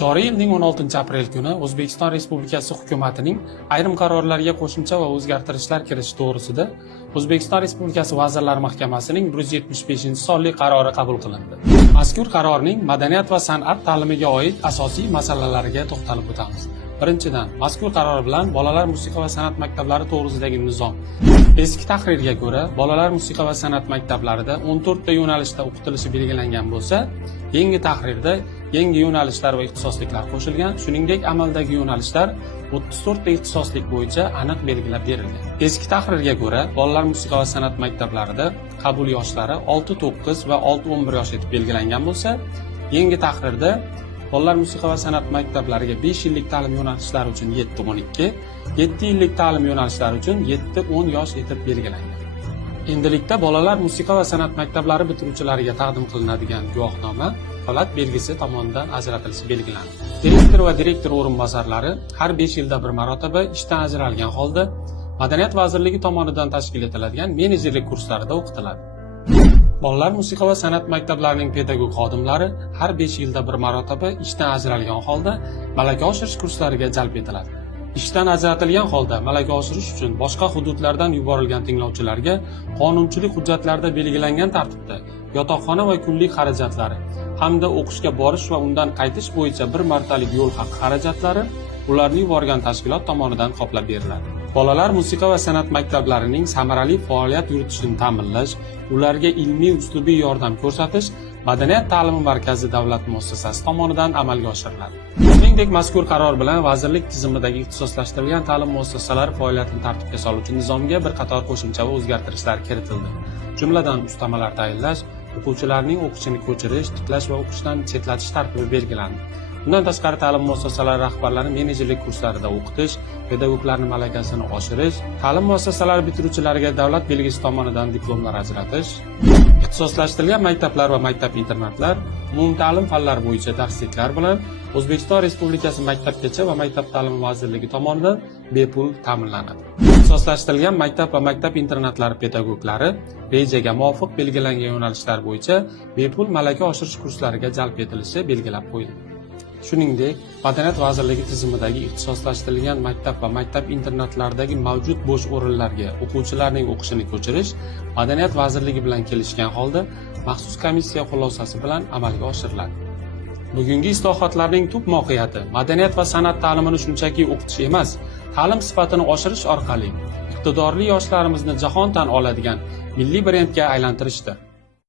Joriy yilning 16-aprel kuni O'zbekiston Respublikasi hukumatining ayrim qarorlariga qo'shimcha va o'zgartirishlar kiritish to'g'risida O'zbekiston Respublikasi Vazirlar Mahkamasining 175-sonli qarori qabul qilindi. Mazkur qarorning madaniyat va san'at ta'limiga oid asosiy masalalariga to'xtalib o'tamiz. Birinchidan, mazkur qaror bilan bolalar musiqa va san'at maktablari to'g'risidagi nizom. Eski tahrirga ko'ra, bolalar musiqa va san'at maktablarida 14 ta yo'nalishda o'qitilishi belgilangan bo'lsa, yangi tahrirda yangi yo'nalishlar va ixtisosliklar qo'shilgan, shuningdek amaldagi yo'nalishlar 34 ta ixtisoslik bo'yicha aniq belgilab berilgan. Eski tahrirga ko'ra, bolalar musiqa va san'at maktablarida qabul yoshlari 6-9 va 6-11 yosh etib belgilangan bo'lsa, yangi tahrirda bolalar musiqa va san'at maktablariga 5 yillik ta'lim yo'nalishlari uchun 7-12, 7 yillik ta'lim yo'nalishlari uchun 7-10 yosh etib belgilangan. Endilikda bolalar musiqa va san'at maktablari bitiruvchilariga taqdim qilinadigan guvohnoma holat belgisi tomonidan ajratilishi belgilandi. Direktor va direktor o'rinbosarlari har 5 yilda bir marotaba ishdan ajralgan holda Madaniyat vazirligi tomonidan tashkil etiladigan menejerlik kurslarida o'qitiladi. Bolalar musiqa va san'at maktablarining pedagog xodimlari har 5 yilda bir marotaba ishdan ajralgan holda malaka oshirish kurslariga jalb etiladi. Ishdan ajratilgan holda malaka oshirish uchun boshqa hududlardan yuborilgan tinglovchilarga qonunchilik hujjatlarida belgilangan tartibda yotoqxona va kunlik xarajatlari hamda o'qishga borish va undan qaytish bo'yicha bir martalik yo'l haqi xarajatlari ularni yuborgan tashkilot tomonidan qoplab beriladi. Bolalar musiqa va san'at maktablarining samarali faoliyat yuritishini ta'minlash, ularga ilmiy uslubiy yordam ko'rsatish Madaniyat ta'limi markazi davlat muassasasi tomonidan amalga oshiriladi. Shuningdek, mazkur qaror bilan vazirlik tizimidagi ixtisoslashtirilgan ta'lim muassasalari faoliyatini tartibga soluvchi nizomga bir qator qo'shimcha va o'zgartirishlar kiritildi. Jumladan, ustamalar tayinlash, o'quvchilarning o'qishini ko'chirish, tiklash va o'qishdan chetlatish tartibi belgilandi. Bundan tashqari ta'lim muassasalari rahbarlari menejerlik kurslarida o'qitish, pedagoglarning malakasini oshirish, ta'lim muassasalari bitiruvchilariga davlat belgisi tomonidan diplomlar ajratish, ixtisoslashtirilgan maktablar va maktab-internatlar umumta'lim fanlari bo'yicha darsliklar bilan O'zbekiston Respublikasi Maktabgacha va Maktab ta'limi vazirligi tomonidan bepul ta'minlanadi. Ixtisoslashtirilgan maktab va maktab-internatlari pedagoglari rejaga muvofiq belgilangan yo'nalishlar bo'yicha bepul malaka oshirish kurslariga jalb etilishi belgilab qo'yildi. Shuningdek, Madaniyat vazirligi tizimidagi ixtisoslashtirilgan maktab va maktab-internatlardagi mavjud bo'sh o'rinlarga o'quvchilarning o'qishini ko'chirish Madaniyat vazirligi bilan kelishgan holda maxsus komissiya xulosasi bilan amalga oshiriladi. Bugungi islohotlarning tub mohiyati madaniyat va san'at ta'limini shunchaki o'qitish emas, ta'lim sifatini oshirish orqali iqtidorli yoshlarimizni jahon tan oladigan milliy brendga aylantirishdir.